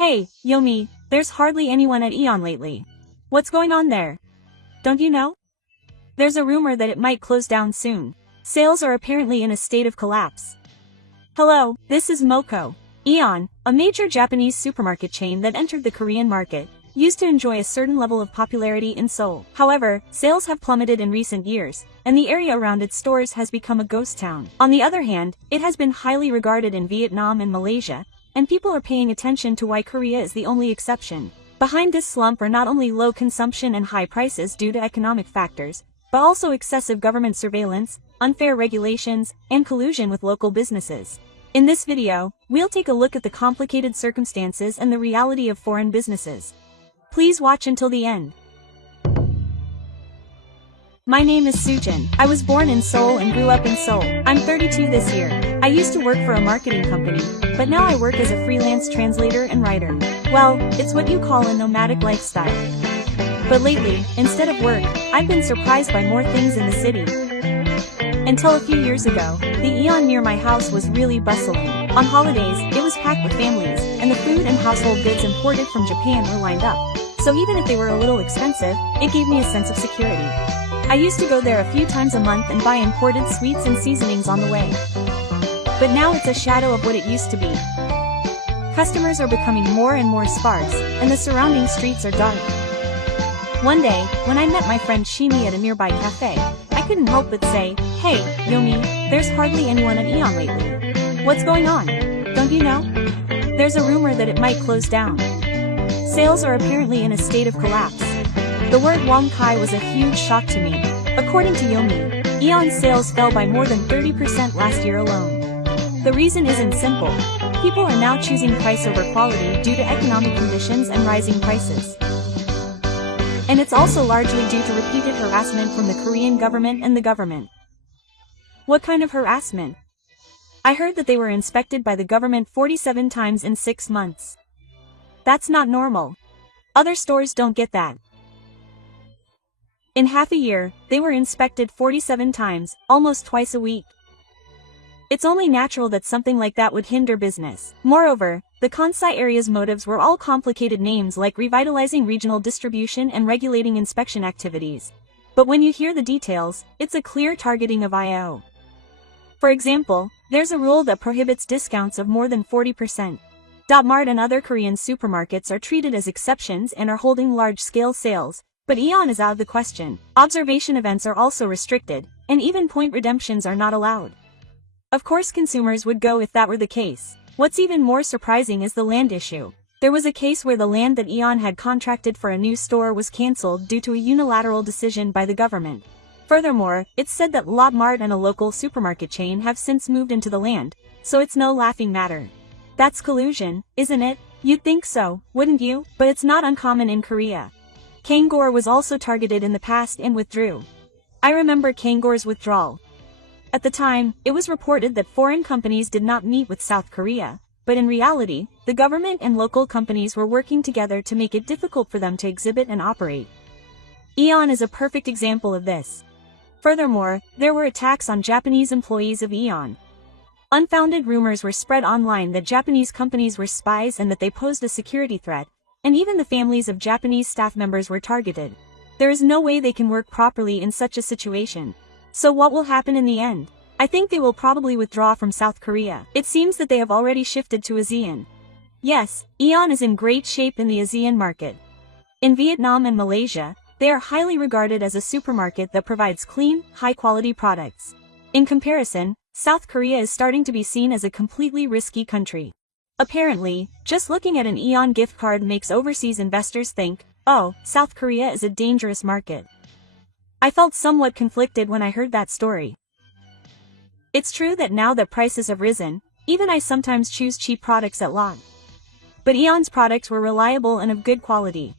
Hey, Yomi, there's hardly anyone at Ion lately. What's going on there? Don't you know? There's a rumor that it might close down soon. Sales are apparently in a state of collapse. Hello, this is Moko. Ion, a major Japanese supermarket chain that entered the Korean market, used to enjoy a certain level of popularity in Seoul. However, sales have plummeted in recent years, and the area around its stores has become a ghost town. On the other hand, it has been highly regarded in Vietnam and Malaysia, and people are paying attention to why Korea is the only exception. Behind this slump are not only low consumption and high prices due to economic factors, but also excessive government surveillance, unfair regulations, and collusion with local businesses. In this video, we'll take a look at the complicated circumstances and the reality of foreign businesses. Please watch until the end. My name is Sujin. I was born in Seoul and grew up in Seoul. I'm 32 this year. I used to work for a marketing company, but now I work as a freelance translator and writer. Well, it's what you call a nomadic lifestyle. But lately, instead of work, I've been surprised by more things in the city. Until a few years ago, the Ion near my house was really bustling. On holidays, it was packed with families, and the food and household goods imported from Japan were lined up. So even if they were a little expensive, it gave me a sense of security. I used to go there a few times a month and buy imported sweets and seasonings on the way. But now it's a shadow of what it used to be. Customers are becoming more and more sparse, and the surrounding streets are dark. One day, when I met my friend Shimi at a nearby cafe, I couldn't help but say, "Hey, Yomi, there's hardly anyone at Ion lately. What's going on? Don't you know? There's a rumor that it might close down. Sales are apparently in a state of collapse." The word Wonkai was a huge shock to me. According to Yomi, Eon's sales fell by more than 30% last year alone. The reason isn't simple. People are now choosing price over quality due to economic conditions and rising prices. And it's also largely due to repeated harassment from the Korean government and the government. What kind of harassment? I heard that they were inspected by the government 47 times in 6 months. That's not normal. Other stores don't get that. In half a year, they were inspected 47 times, almost twice a week. It's only natural that something like that would hinder business. Moreover, the Kansai area's motives were all complicated names like revitalizing regional distribution and regulating inspection activities. But when you hear the details, it's a clear targeting of IO. For example, there's a rule that prohibits discounts of more than 40%. Mart and other Korean supermarkets are treated as exceptions and are holding large-scale sales, but Ion is out of the question. Observation events are also restricted, and even point redemptions are not allowed. Of course consumers would go if that were the case. What's even more surprising is the land issue. There was a case where the land that Ion had contracted for a new store was cancelled due to a unilateral decision by the government. Furthermore, it's said that Mart and a local supermarket chain have since moved into the land, so it's no laughing matter. That's collusion, isn't it? You'd think so, wouldn't you? But it's not uncommon in Korea. Kangor was also targeted in the past and withdrew. I remember Kangor's withdrawal. At the time, it was reported that foreign companies did not meet with South Korea, but in reality, the government and local companies were working together to make it difficult for them to exhibit and operate. Ion is a perfect example of this. Furthermore, there were attacks on Japanese employees of Ion. Unfounded rumors were spread online that Japanese companies were spies and that they posed a security threat, and even the families of Japanese staff members were targeted. There is no way they can work properly in such a situation. So what will happen in the end? I think they will probably withdraw from South Korea. It seems that they have already shifted to ASEAN. Yes, Ion is in great shape in the ASEAN market. In Vietnam and Malaysia, they are highly regarded as a supermarket that provides clean, high-quality products. In comparison, South Korea is starting to be seen as a completely risky country. Apparently, just looking at an Ion gift card makes overseas investors think, oh, South Korea is a dangerous market. I felt somewhat conflicted when I heard that story. It's true that now that prices have risen, even I sometimes choose cheap products at lot. But Eon's products were reliable and of good quality.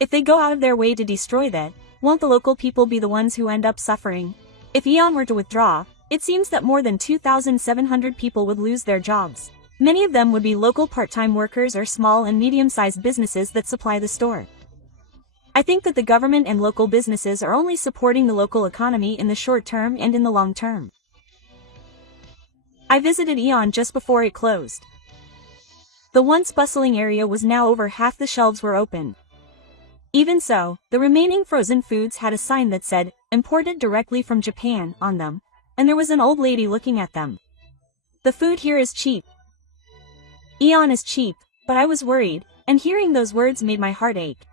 If they go out of their way to destroy that, won't the local people be the ones who end up suffering? If Ion were to withdraw, it seems that more than 2,700 people would lose their jobs. Many of them would be local part-time workers or small and medium-sized businesses that supply the store. I think that the government and local businesses are only supporting the local economy in the short term and in the long term. I visited Ion just before it closed. The once bustling area was now over half the shelves were open. Even so, the remaining frozen foods had a sign that said, "Imported directly from Japan," on them, and there was an old lady looking at them. "The food here is cheap. Eon is cheap," but I was worried, and hearing those words made my heart ache.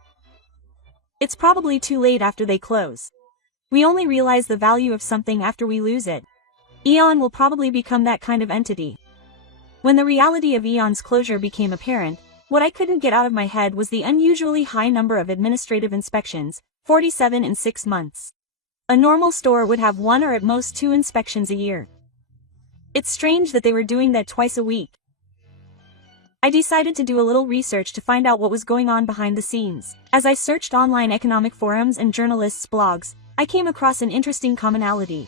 It's probably too late after they close. We only realize the value of something after we lose it. Eon will probably become that kind of entity. When the reality of Eon's closure became apparent, what I couldn't get out of my head was the unusually high number of administrative inspections, 47 in 6 months. A normal store would have 1 or at most 2 inspections a year. It's strange that they were doing that twice a week. I decided to do a little research to find out what was going on behind the scenes. As I searched online economic forums and journalists' blogs, I came across an interesting commonality.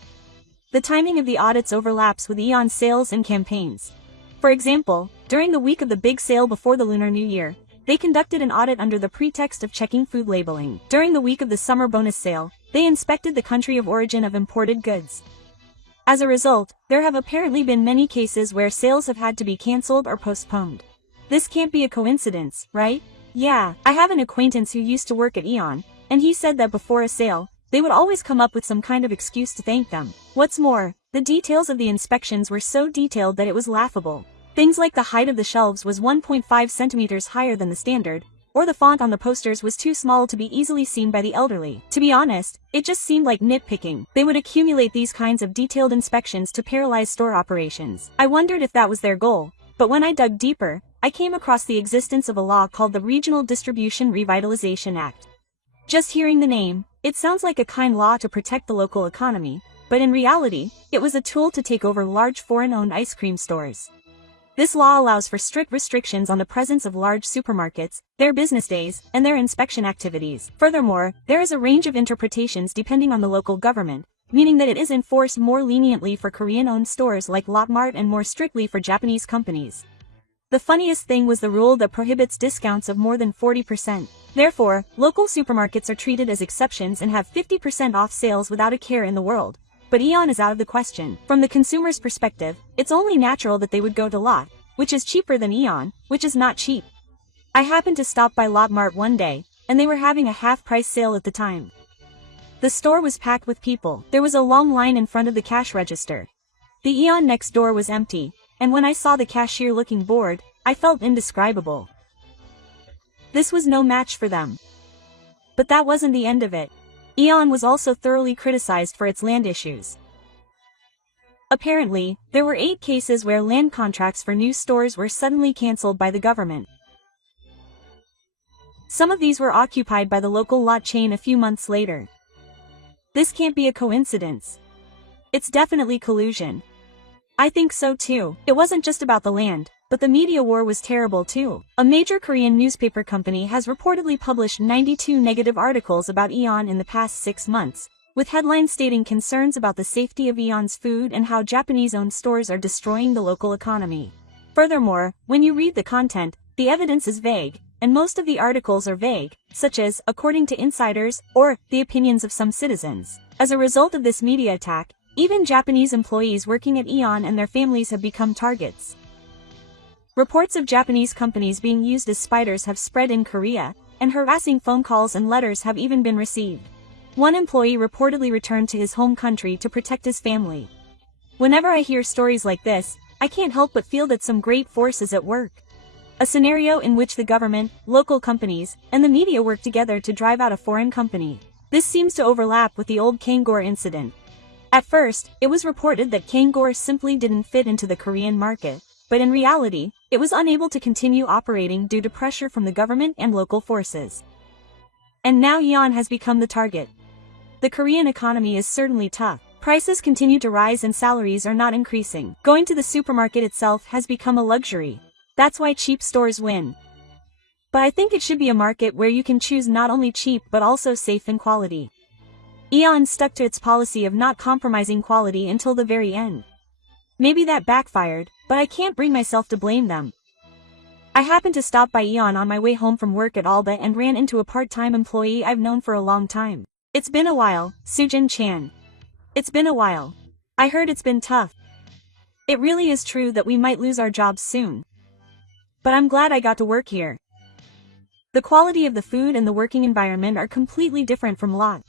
The timing of the audits overlaps with Eon's sales and campaigns. For example, during the week of the big sale before the Lunar New Year, they conducted an audit under the pretext of checking food labeling. During the week of the summer bonus sale, they inspected the country of origin of imported goods. As a result, there have apparently been many cases where sales have had to be cancelled or postponed. This can't be a coincidence, right? Yeah, I have an acquaintance who used to work at Eon, and he said that before a sale, they would always come up with some kind of excuse to thank them. What's more, the details of the inspections were so detailed that it was laughable. Things like the height of the shelves was 1.5 centimeters higher than the standard, or the font on the posters was too small to be easily seen by the elderly. To be honest, it just seemed like nitpicking. They would accumulate these kinds of detailed inspections to paralyze store operations. I wondered if that was their goal, but when I dug deeper, I came across the existence of a law called the Regional Distribution Revitalization Act. Just hearing the name, it sounds like a kind law to protect the local economy, but in reality, it was a tool to take over large foreign-owned ice cream stores. This law allows for strict restrictions on the presence of large supermarkets, their business days, and their inspection activities. Furthermore, there is a range of interpretations depending on the local government, meaning that it is enforced more leniently for Korean-owned stores like Lotmart and more strictly for Japanese companies. The funniest thing was the rule that prohibits discounts of more than 40%. Therefore, local supermarkets are treated as exceptions and have 50% off sales without a care in the world. But Eon is out of the question. From the consumer's perspective, it's only natural that they would go to Lot, which is cheaper than Eon, which is not cheap. I happened to stop by Lotmart one day, and they were having a half-price sale at the time. The store was packed with people. There was a long line in front of the cash register. The Eon next door was empty, and when I saw the cashier looking bored, I felt indescribable. This was no match for them. But that wasn't the end of it. Eon was also thoroughly criticized for its land issues. Apparently, there were 8 cases where land contracts for new stores were suddenly cancelled by the government. Some of these were occupied by the local lot chain a few months later. This can't be a coincidence. It's definitely collusion. I think so too. It wasn't just about the land, but the media war was terrible too. A major Korean newspaper company has reportedly published 92 negative articles about Eon in the past 6 months, with headlines stating concerns about the safety of Eon's food and how Japanese-owned stores are destroying the local economy. Furthermore, when you read the content, the evidence is vague, and most of the articles are vague, such as, according to insiders, or, the opinions of some citizens. As a result of this media attack, even Japanese employees working at Eon and their families have become targets. Reports of Japanese companies being used as spiders have spread in Korea, and harassing phone calls and letters have even been received. One employee reportedly returned to his home country to protect his family. Whenever I hear stories like this, I can't help but feel that some great force is at work. A scenario in which the government, local companies, and the media work together to drive out a foreign company. This seems to overlap with the old Kangor incident. At first, it was reported that Kangor simply didn't fit into the Korean market, but in reality, it was unable to continue operating due to pressure from the government and local forces. And now Eon has become the target. The Korean economy is certainly tough. Prices continue to rise and salaries are not increasing. Going to the supermarket itself has become a luxury. That's why cheap stores win. But I think it should be a market where you can choose not only cheap but also safe and quality. Eon stuck to its policy of not compromising quality until the very end. Maybe that backfired, but I can't bring myself to blame them. I happened to stop by Eon on my way home from work at Alba and ran into a part-time employee I've known for a long time. It's been a while, Sujin Chan. It's been a while. I heard it's been tough. It really is true that we might lose our jobs soon. but I'm glad I got to work here. The quality of the food and the working environment are completely different from Lot.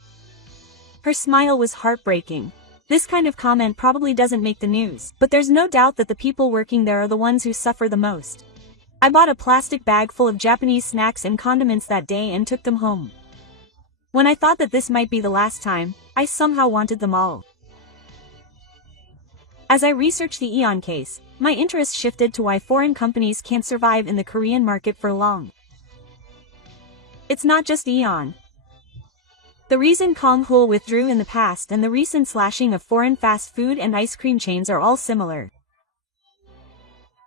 Her smile was heartbreaking. This kind of comment probably doesn't make the news, but there's no doubt that the people working there are the ones who suffer the most. I bought a plastic bag full of Japanese snacks and condiments that day and took them home. When I thought that this might be the last time, I somehow wanted them all. As I researched the Eon case, my interest shifted to why foreign companies can't survive in the Korean market for long. It's not just Eon. The reason Konghul withdrew in the past and the recent slashing of foreign fast food and ice cream chains are all similar.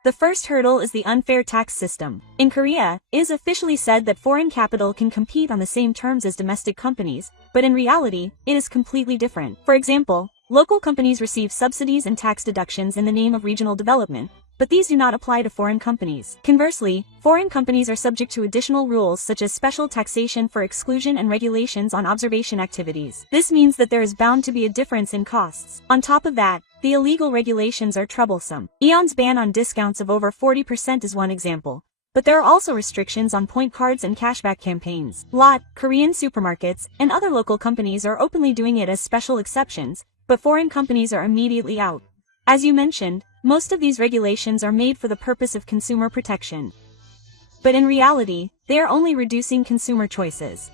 The first hurdle is the unfair tax system. In Korea, it is officially said that foreign capital can compete on the same terms as domestic companies, but in reality, it is completely different. For example, local companies receive subsidies and tax deductions in the name of regional development, but these do not apply to foreign companies. Conversely, foreign companies are subject to additional rules such as special taxation for exclusion and regulations on observation activities. This means that there is bound to be a difference in costs. On top of that, the illegal regulations are troublesome. Eon's ban on discounts of over 40% is one example. But there are also restrictions on point cards and cashback campaigns. Lot, Korean supermarkets, and other local companies are openly doing it as special exceptions, but foreign companies are immediately out. As you mentioned, most of these regulations are made for the purpose of consumer protection. But in reality, they are only reducing consumer choices.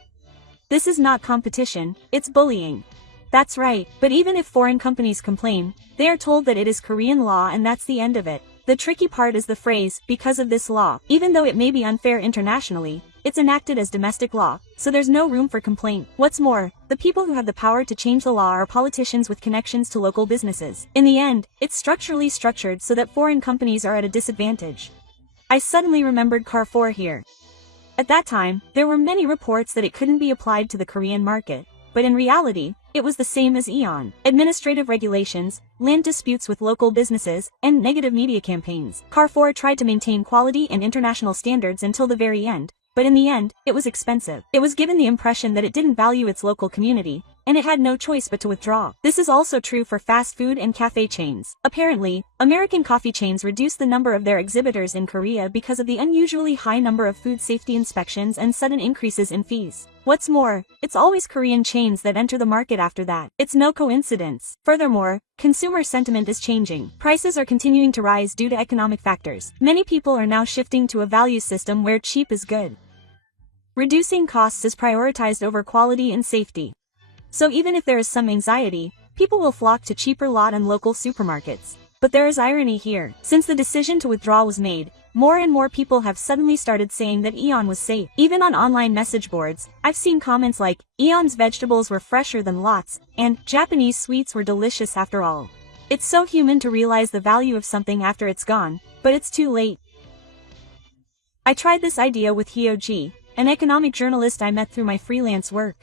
This is not competition, it's bullying. That's right, but even if foreign companies complain, they are told that it is Korean law and that's the end of it. The tricky part is the phrase, because of this law. Even though it may be unfair internationally, it's enacted as domestic law, so there's no room for complaint. What's more, the people who have the power to change the law are politicians with connections to local businesses. In the end, it's structurally structured so that foreign companies are at a disadvantage. I suddenly remembered Carrefour here. At that time, there were many reports that it couldn't be applied to the Korean market, but in reality, it was the same as Eon. Administrative regulations, land disputes with local businesses, and negative media campaigns. Carrefour tried to maintain quality and international standards until the very end, but in the end, it was expensive. It was given the impression that it didn't value its local community, and it had no choice but to withdraw. This is also true for fast food and cafe chains. Apparently, American coffee chains reduced the number of their exhibitors in Korea because of the unusually high number of food safety inspections and sudden increases in fees. What's more, it's always Korean chains that enter the market after that. It's no coincidence. Furthermore, consumer sentiment is changing. Prices are continuing to rise due to economic factors. Many people are now shifting to a value system where cheap is good. Reducing costs is prioritized over quality and safety. So even if there is some anxiety, people will flock to cheaper lot and local supermarkets. But there is irony here. Since the decision to withdraw was made, more and more people have suddenly started saying that Eon was safe. Even on online message boards, I've seen comments like, Eon's vegetables were fresher than Lot's, and Japanese sweets were delicious after all. It's so human to realize the value of something after it's gone, but it's too late. I tried this idea with Hyo-ji, an economic journalist I met through my freelance work.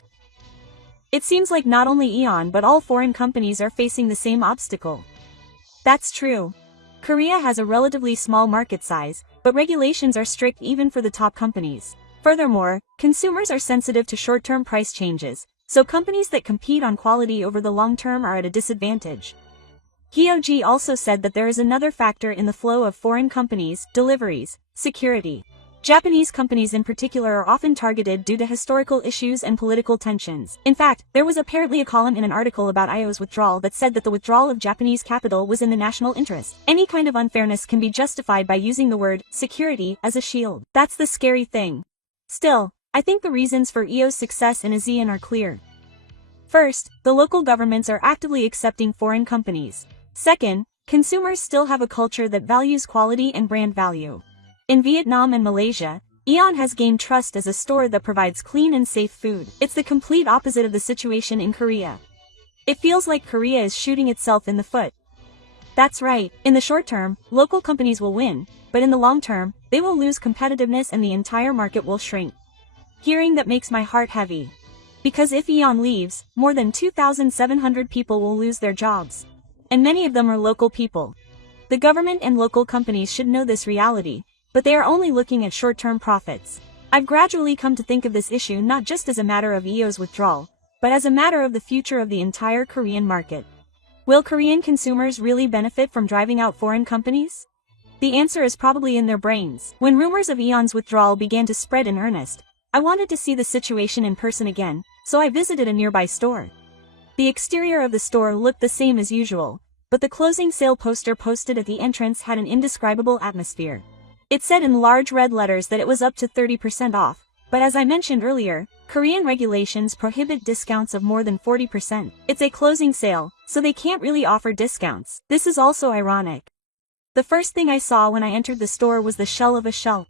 It seems like not only Eon but all foreign companies are facing the same obstacle. That's true. Korea has a relatively small market size, but regulations are strict even for the top companies. Furthermore, consumers are sensitive to short-term price changes, so companies that compete on quality over the long term are at a disadvantage. Hyo-ji also said that there is another factor in the flow of foreign companies, deliveries, security. Japanese companies in particular are often targeted due to historical issues and political tensions. In fact, there was apparently a column in an article about IO's withdrawal that said that the withdrawal of Japanese capital was in the national interest. Any kind of unfairness can be justified by using the word security as a shield. That's the scary thing. Still, I think the reasons for EO's success in ASEAN are clear. First, the local governments are actively accepting foreign companies. Second, consumers still have a culture that values quality and brand value. In Vietnam and Malaysia, Eon has gained trust as a store that provides clean and safe food. It's the complete opposite of the situation in Korea. It feels like Korea is shooting itself in the foot. That's right, in the short term, local companies will win, but in the long term, they will lose competitiveness and the entire market will shrink. Hearing that makes my heart heavy. Because if Eon leaves, more than 2,700 people will lose their jobs. And many of them are local people. The government and local companies should know this reality, but they are only looking at short-term profits. I've gradually come to think of this issue not just as a matter of EO's withdrawal, but as a matter of the future of the entire Korean market. Will Korean consumers really benefit from driving out foreign companies? The answer is probably in their brains. When rumors of Aeon's withdrawal began to spread in earnest, I wanted to see the situation in person again, so I visited a nearby store. The exterior of the store looked the same as usual, but the closing sale poster posted at the entrance had an indescribable atmosphere. It said in large red letters that it was up to 30% off, but as I mentioned earlier, Korean regulations prohibit discounts of more than 40%. It's a closing sale, so they can't really offer discounts. This is also ironic. The first thing I saw when I entered the store was the shell of a shelf.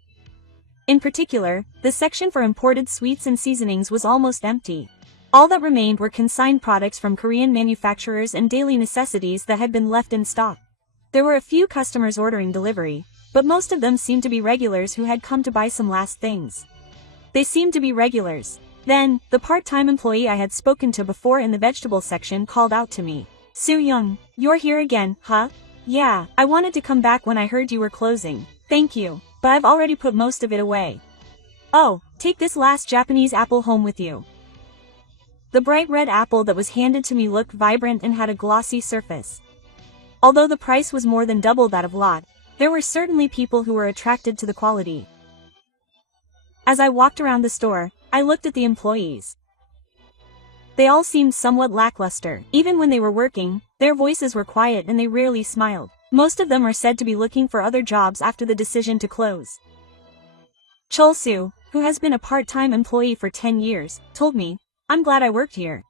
In particular, the section for imported sweets and seasonings was almost empty. All that remained were consigned products from Korean manufacturers and daily necessities that had been left in stock. There were a few customers ordering delivery, but most of them seemed to be regulars who had come to buy some last things. They seemed to be regulars. Then, the part-time employee I had spoken to before in the vegetable section called out to me. "Soo-young, you're here again, huh? Yeah, I wanted to come back when I heard you were closing. Thank you, but I've already put most of it away. Oh, take this last Japanese apple home with you." The bright red apple that was handed to me looked vibrant and had a glossy surface. Although the price was more than double that of lot, there were certainly people who were attracted to the quality. As I walked around the store, I looked at the employees. They all seemed somewhat lackluster. Even when they were working, their voices were quiet and they rarely smiled. Most of them are said to be looking for other jobs after the decision to close. Chol-soo, who has been a part-time employee for 10 years, told me, "I'm glad I worked here."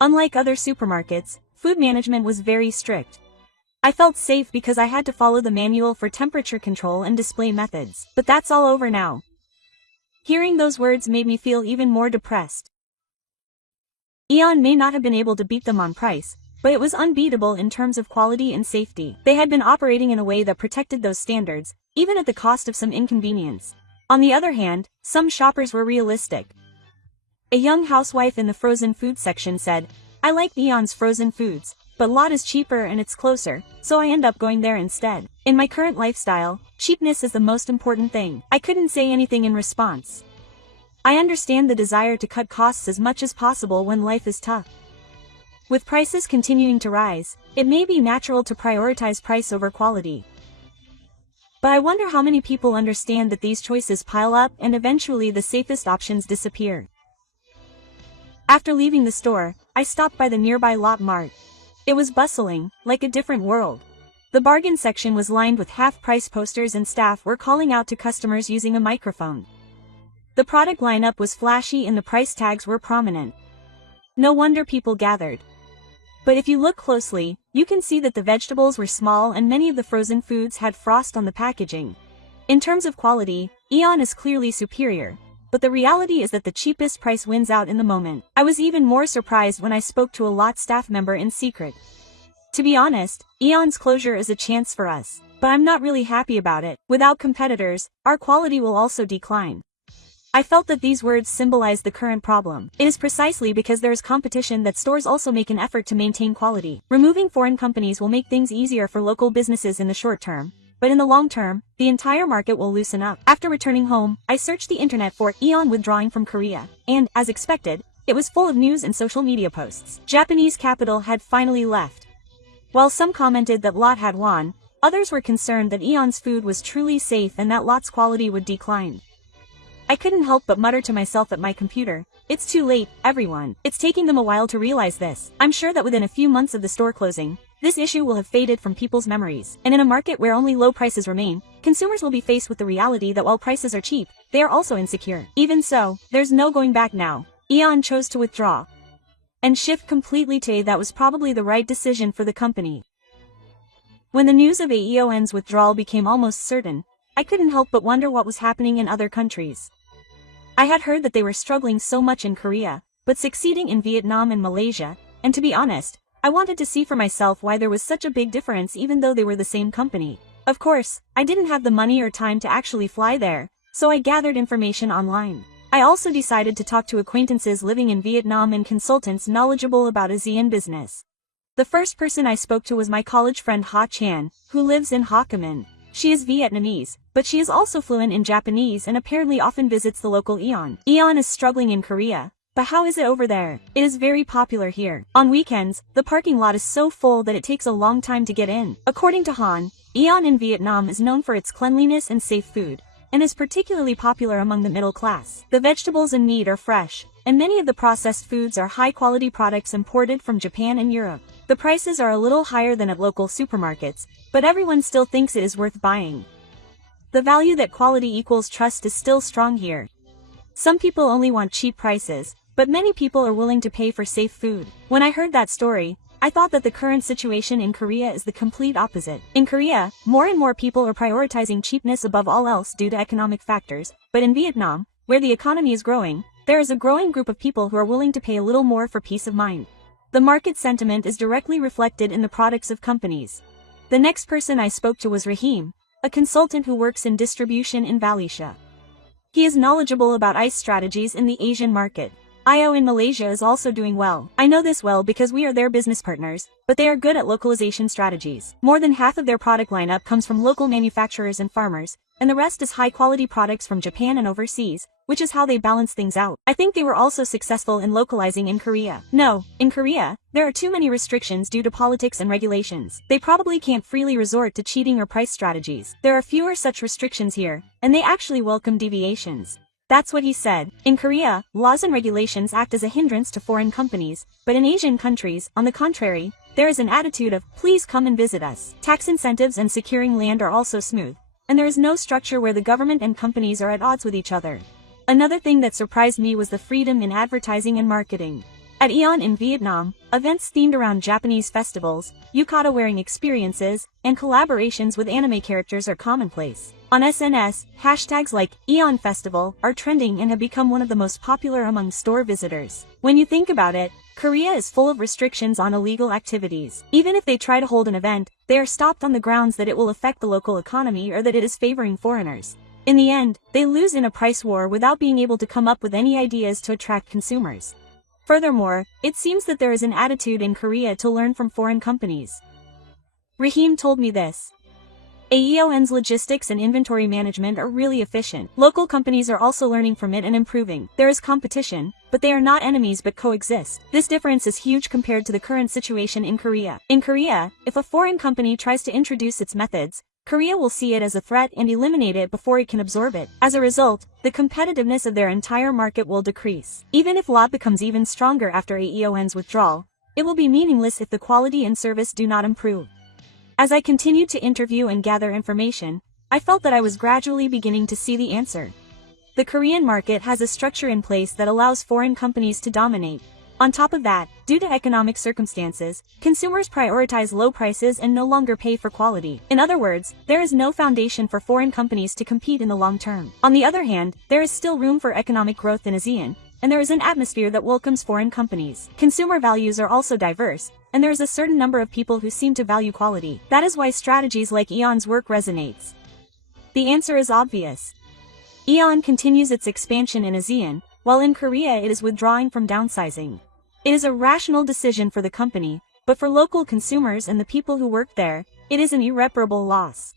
Unlike other supermarkets, food management was very strict. I felt safe because I had to follow the manual for temperature control and display methods. But that's all over now. Hearing those words made me feel even more depressed. Aeon may not have been able to beat them on price, but it was unbeatable in terms of quality and safety. They had been operating in a way that protected those standards, even at the cost of some inconvenience. On the other hand, some shoppers were realistic. A young housewife in the frozen food section said, "I like Aeon's frozen foods, but lot is cheaper and it's closer, so I end up going there instead. In my current lifestyle, cheapness is the most important thing." I couldn't say anything in response. I understand the desire to cut costs as much as possible when life is tough. With prices continuing to rise, it may be natural to prioritize price over quality. But I wonder how many people understand that these choices pile up and eventually the safest options disappear. After leaving the store, I stopped by the nearby Lot Mart. It was bustling, like a different world. The bargain section was lined with half-price posters and staff were calling out to customers using a microphone. The product lineup was flashy and the price tags were prominent. No wonder people gathered. But if you look closely, you can see that the vegetables were small and many of the frozen foods had frost on the packaging. In terms of quality, Aeon is clearly superior. But the reality is that the cheapest price wins out in the moment. I was even more surprised when I spoke to a Lot staff member in secret. To be honest, Aeon's closure is a chance for us. But I'm not really happy about it. Without competitors, our quality will also decline. I felt that these words symbolize the current problem. It is precisely because there is competition that stores also make an effort to maintain quality. Removing foreign companies will make things easier for local businesses in the short term. But in the long term, the entire market will loosen up. After returning home, I searched the internet for Aeon withdrawing from Korea, and, as expected, it was full of news and social media posts. Japanese capital had finally left. While some commented that Lot had won, others were concerned that Aeon's food was truly safe and that Lot's quality would decline. I couldn't help but mutter to myself at my computer, "It's too late, everyone." It's taking them a while to realize this. I'm sure that within a few months of the store closing, this issue will have faded from people's memories. And in a market where only low prices remain, consumers will be faced with the reality that while prices are cheap, they are also insecure. Even so, there's no going back now. Aeon chose to withdraw and shift completely to that was probably the right decision for the company. When the news of Aeon's withdrawal became almost certain, I couldn't help but wonder what was happening in other countries. I had heard that they were struggling so much in Korea, but succeeding in Vietnam and Malaysia, and to be honest, I wanted to see for myself why there was such a big difference even though they were the same company. Of course, I didn't have the money or time to actually fly there, so I gathered information online. I also decided to talk to acquaintances living in Vietnam and consultants knowledgeable about ASEAN business. The first person I spoke to was my college friend Ha Chan, who lives in Ho Chi Minh. She is Vietnamese, but she is also fluent in Japanese and apparently often visits the local Aeon. Aeon is struggling in Korea, but how is it over there? It is very popular here. On weekends, the parking lot is so full that it takes a long time to get in. According to Han, Ion in Vietnam is known for its cleanliness and safe food, and is particularly popular among the middle class. The vegetables and meat are fresh, and many of the processed foods are high-quality products imported from Japan and Europe. The prices are a little higher than at local supermarkets, but everyone still thinks it is worth buying. The value that quality equals trust is still strong here. Some people only want cheap prices, but many people are willing to pay for safe food. When I heard that story, I thought that the current situation in Korea is the complete opposite. In Korea, more and more people are prioritizing cheapness above all else due to economic factors, but in Vietnam, where the economy is growing, there is a growing group of people who are willing to pay a little more for peace of mind. The market sentiment is directly reflected in the products of companies. The next person I spoke to was Rahim, a consultant who works in distribution in Malaysia. He is knowledgeable about ICE strategies in the Asian market. IO in Malaysia is also doing well. I know this well because we are their business partners, but they are good at localization strategies. More than half of their product lineup comes from local manufacturers and farmers, and the rest is high-quality products from Japan and overseas, which is how they balance things out. I think they were also successful in localizing in Korea. No, in Korea, there are too many restrictions due to politics and regulations. They probably can't freely resort to cheating or price strategies. There are fewer such restrictions here, and they actually welcome deviations. That's what he said. In Korea, laws and regulations act as a hindrance to foreign companies, but in Asian countries, on the contrary, there is an attitude of, please come and visit us. Tax incentives and securing land are also smooth, and there is no structure where the government and companies are at odds with each other. Another thing that surprised me was the freedom in advertising and marketing. At Ion in Vietnam, events themed around Japanese festivals, yukata-wearing experiences, and collaborations with anime characters are commonplace. On SNS, hashtags like Ion Festival are trending and have become one of the most popular among store visitors. When you think about it, Korea is full of restrictions on illegal activities. Even if they try to hold an event, they are stopped on the grounds that it will affect the local economy or that it is favoring foreigners. In the end, they lose in a price war without being able to come up with any ideas to attract consumers. Furthermore, it seems that there is an attitude in Korea to learn from foreign companies. Rahim told me this. AEON's logistics and inventory management are really efficient. Local companies are also learning from it and improving. There is competition, but they are not enemies but coexist. This difference is huge compared to the current situation in Korea. In Korea, if a foreign company tries to introduce its methods, Korea will see it as a threat and eliminate it before it can absorb it. As a result, the competitiveness of their entire market will decrease. Even if LOT becomes even stronger after AEON's withdrawal, it will be meaningless if the quality and service do not improve. As I continued to interview and gather information, I felt that I was gradually beginning to see the answer. The Korean market has a structure in place that allows foreign companies to dominate. On top of that, due to economic circumstances, consumers prioritize low prices and no longer pay for quality. In other words, there is no foundation for foreign companies to compete in the long term. On the other hand, there is still room for economic growth in ASEAN, and there is an atmosphere that welcomes foreign companies. Consumer values are also diverse, and there is a certain number of people who seem to value quality. That is why strategies like Eon's work resonates. The answer is obvious. Eon continues its expansion in ASEAN, while in Korea it is withdrawing from downsizing. It is a rational decision for the company, but for local consumers and the people who work there, it is an irreparable loss.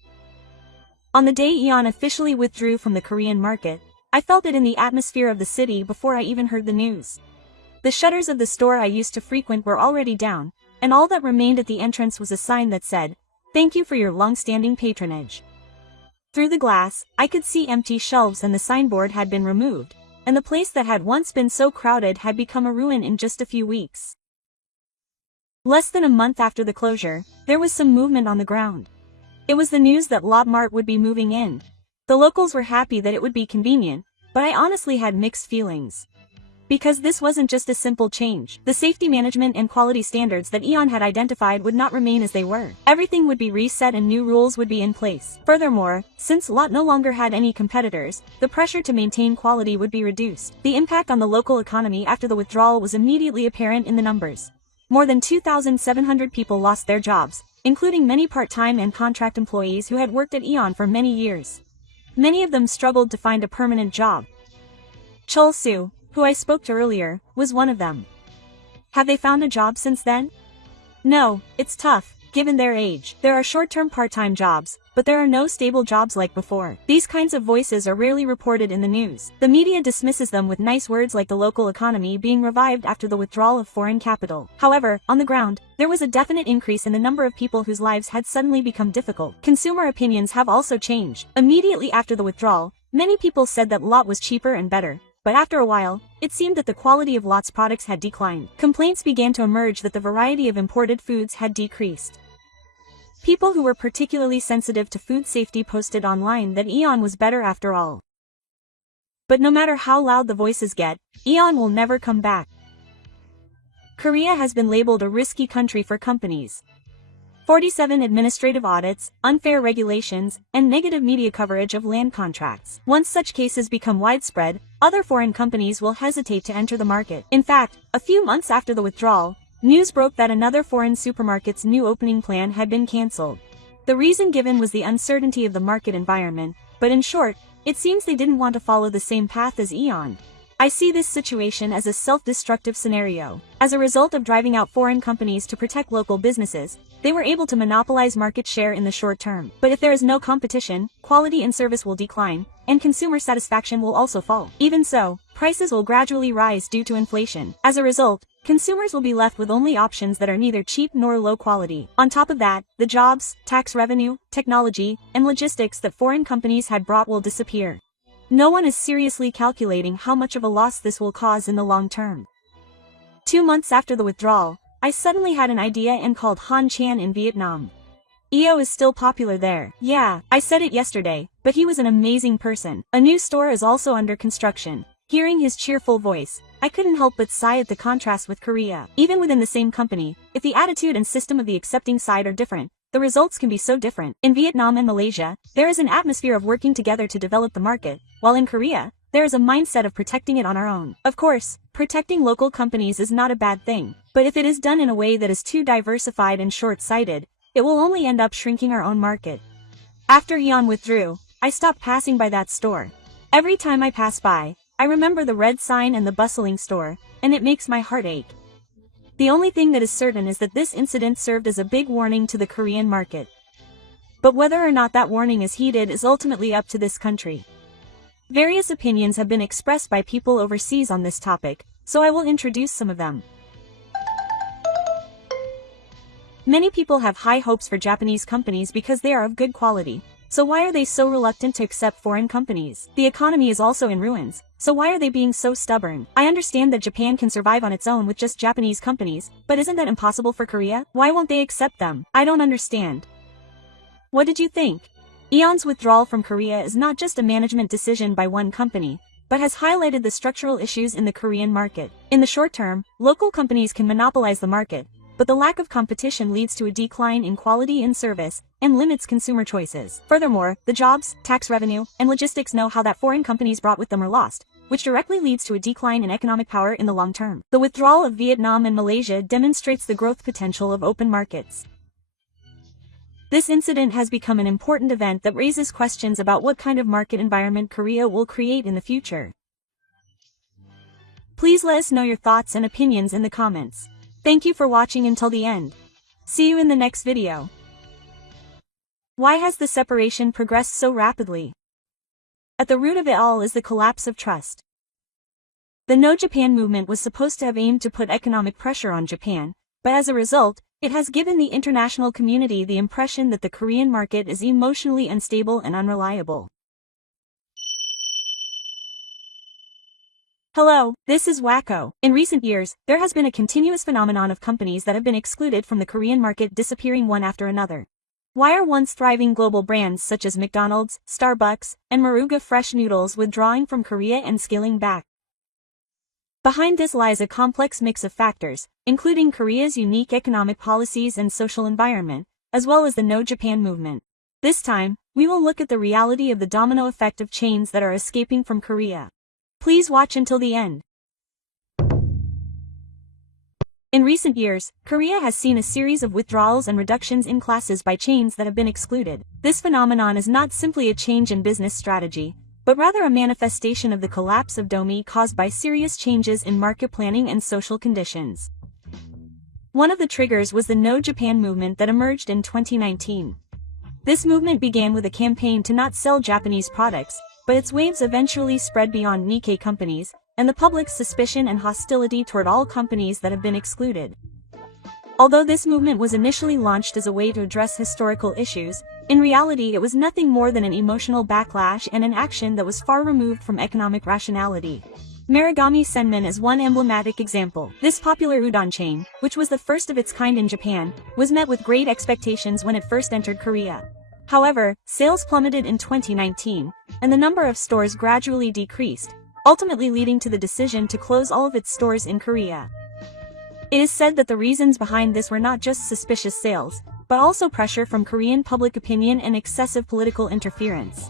On the day Eon officially withdrew from the Korean market, I felt it in the atmosphere of the city before I even heard the news. The shutters of the store I used to frequent were already down, and all that remained at the entrance was a sign that said, "Thank you for your long-standing patronage." Through the glass, I could see empty shelves and the signboard had been removed, and the place that had once been so crowded had become a ruin in just a few weeks. Less than a month after the closure, there was some movement on the ground. It was the news that Lot Mart would be moving in. The locals were happy that it would be convenient, but I honestly had mixed feelings. Because this wasn't just a simple change. The safety management and quality standards that Eon had identified would not remain as they were. Everything would be reset and new rules would be in place. Furthermore, since Lot no longer had any competitors, the pressure to maintain quality would be reduced. The impact on the local economy after the withdrawal was immediately apparent in the numbers. More than 2,700 people lost their jobs, including many part-time and contract employees who had worked at Eon for many years. Many of them struggled to find a permanent job. Chul Soo, who I spoke to earlier, was one of them. Have they found a job since then? No, it's tough, given their age. There are short-term part-time jobs, but there are no stable jobs like before. These kinds of voices are rarely reported in the news. The media dismisses them with nice words like the local economy being revived after the withdrawal of foreign capital. However, on the ground, there was a definite increase in the number of people whose lives had suddenly become difficult. Consumer opinions have also changed. Immediately after the withdrawal, many people said that lot was cheaper and better. But after a while, it seemed that the quality of Lot's products had declined. Complaints began to emerge that the variety of imported foods had decreased. People who were particularly sensitive to food safety posted online that Ion was better after all. But no matter how loud the voices get, Ion will never come back. Korea has been labeled a risky country for companies. 47 administrative audits, unfair regulations, and negative media coverage of land contracts. Once such cases become widespread, other foreign companies will hesitate to enter the market. In fact, a few months after the withdrawal, news broke that another foreign supermarket's new opening plan had been cancelled. The reason given was the uncertainty of the market environment, but in short, it seems they didn't want to follow the same path as Aeon. I see this situation as a self-destructive scenario. As a result of driving out foreign companies to protect local businesses, they were able to monopolize market share in the short term. But if there is no competition, quality and service will decline, and consumer satisfaction will also fall. Even so, prices will gradually rise due to inflation. As a result, consumers will be left with only options that are neither cheap nor low quality. On top of that, the jobs, tax revenue, technology, and logistics that foreign companies had brought will disappear. No one is seriously calculating how much of a loss this will cause in the long term. 2 months after the withdrawal, I suddenly had an idea and called Han Chan in Vietnam. EO is still popular there. Yeah, I said it yesterday, but he was an amazing person. A new store is also under construction. Hearing his cheerful voice, I couldn't help but sigh at the contrast with Korea. Even within the same company, if the attitude and system of the accepting side are different, the results can be so different. In Vietnam and Malaysia, there is an atmosphere of working together to develop the market, while in Korea, there is a mindset of protecting it on our own. Of course, protecting local companies is not a bad thing, but if it is done in a way that is too diversified and short-sighted, it will only end up shrinking our own market. After Eon withdrew, I stopped passing by that store. Every time I pass by, I remember the red sign and the bustling store, and it makes my heart ache. The only thing that is certain is that this incident served as a big warning to the Korean market. But whether or not that warning is heeded is ultimately up to this country. Various opinions have been expressed by people overseas on this topic, so I will introduce some of them. Many people have high hopes for Japanese companies because they are of good quality. So why are they so reluctant to accept foreign companies? The economy is also in ruins, so why are they being so stubborn? I understand that Japan can survive on its own with just Japanese companies, but isn't that impossible for Korea? Why won't they accept them? I don't understand. What did you think? Aeon's withdrawal from Korea is not just a management decision by one company, but has highlighted the structural issues in the Korean market. In the short term, local companies can monopolize the market, but the lack of competition leads to a decline in quality and service, and limits consumer choices. Furthermore, the jobs, tax revenue, and logistics know-how that foreign companies brought with them are lost, which directly leads to a decline in economic power in the long term. The withdrawal of Vietnam and Malaysia demonstrates the growth potential of open markets. This incident has become an important event that raises questions about what kind of market environment Korea will create in the future. Please let us know your thoughts and opinions in the comments. Thank you for watching until the end. See you in the next video. Why has the separation progressed so rapidly? At the root of it all is the collapse of trust. The No Japan movement was supposed to have aimed to put economic pressure on Japan, but as a result, it has given the international community the impression that the Korean market is emotionally unstable and unreliable. Hello, this is Wacko. In recent years, there has been a continuous phenomenon of companies that have been excluded from the Korean market disappearing one after another. Why are once thriving global brands such as McDonald's, Starbucks, and Maruga Fresh Noodles withdrawing from Korea and scaling back? Behind this lies a complex mix of factors, including Korea's unique economic policies and social environment, as well as the No Japan movement. This time, we will look at the reality of the domino effect of chains that are escaping from Korea. Please watch until the end. In recent years, Korea has seen a series of withdrawals and reductions in classes by chains that have been excluded. This phenomenon is not simply a change in business strategy, but rather a manifestation of the collapse of Domi caused by serious changes in market planning and social conditions. One of the triggers was the No Japan movement that emerged in 2019. This movement began with a campaign to not sell Japanese products, but its waves eventually spread beyond Nikkei companies, and the public's suspicion and hostility toward all companies that have been excluded. Although this movement was initially launched as a way to address historical issues, in reality it was nothing more than an emotional backlash and an action that was far removed from economic rationality. Marugame Senmen is one emblematic example. This popular udon chain, which was the first of its kind in Japan, was met with great expectations when it first entered Korea. However, sales plummeted in 2019, and the number of stores gradually decreased, ultimately leading to the decision to close all of its stores in Korea. It is said that the reasons behind this were not just suspicious sales, but also pressure from Korean public opinion and excessive political interference.